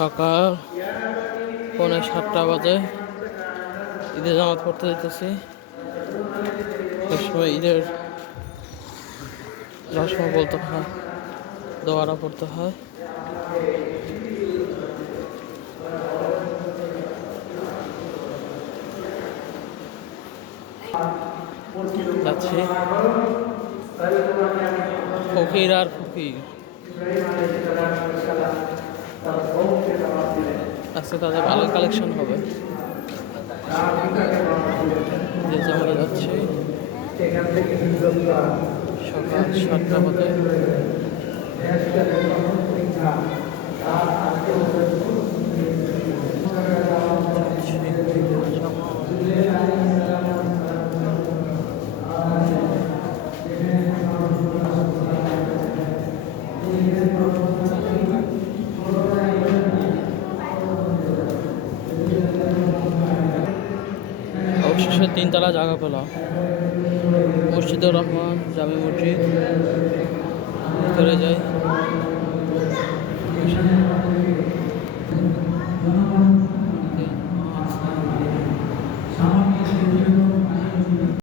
সকাল 6:45 বাজে। ঈদের জামাত পড়তে যেতেছি। সময় ঈদের যাওয়ার সময় বলতে হয়, দোয়ারা পড়তে হয়। যাচ্ছি ফকির আর ফকির। আজকে তাদের ভালো কালেকশন হবে। যে জামাতে যাচ্ছি সকাল 7টা বাজে। অবশেষে 3 তলা জায়গা পেলাম। মসজিদুর রহমান জামে মসজিদ, ভিতরে যাই।